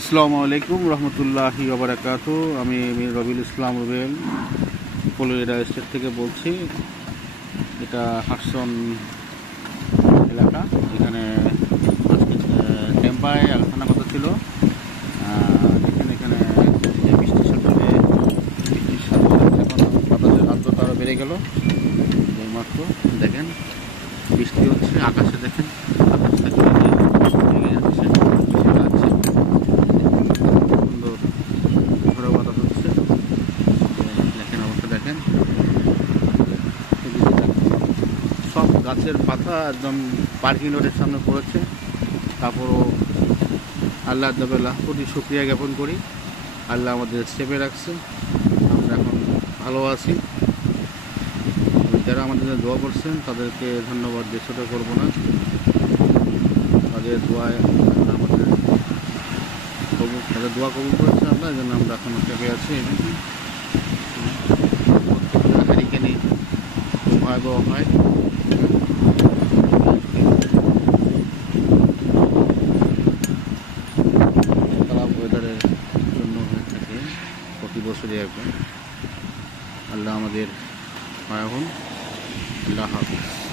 আসসালামু আলাইকুম রহমতুল্লাহি ওয়া বারাকাতুহু। আমি মীর রবিউল ইসলাম রুবেল ফ্লোরিডা স্টেট থেকে বলছি। এটা হাডসন এলাকা। এখানে আজকে টেম্পায় আলোচনা কথা ছিল। এখানে যে বৃষ্টির সাথে এখন বাতাসের আর্দ্রতা আরও বেড়ে গেল। মাত্র দেখেন বৃষ্টি হচ্ছে, আকাশে দেখেন আকাশ থেকে ভেঙে যাচ্ছে, সুন্দর ঝোড়ো বাতাস হচ্ছে। দেখেন অবস্থা দেখেন, সব গাছের পাতা একদম পার্কিং লটের সামনে পড়েছে। তারপরও আল্লাহ তাআলা প্রতি শুকরিয়া জ্ঞাপন করি, আল্লাহ আমাদের সেভে রাখছে, আমরা এখন ভালো আছি। যারা আমাদের দোয়া করছেন তাদেরকে ধন্যবাদ দিয়ে ছোটো করবো না। তাদের দোয়ায় তাদের দোয়া কবুল করেছে আল্লাহ, এই জন্য আমরা এখন সেভে আছি। হারিকেনে ভয়াবহ হয়। খারাপ ওয়েদারের জন্য হয়ে থাকে প্রতি বছরই একবার। আল্লাহ আমাদের মায়া হন। আল্লাহ হাফিজ।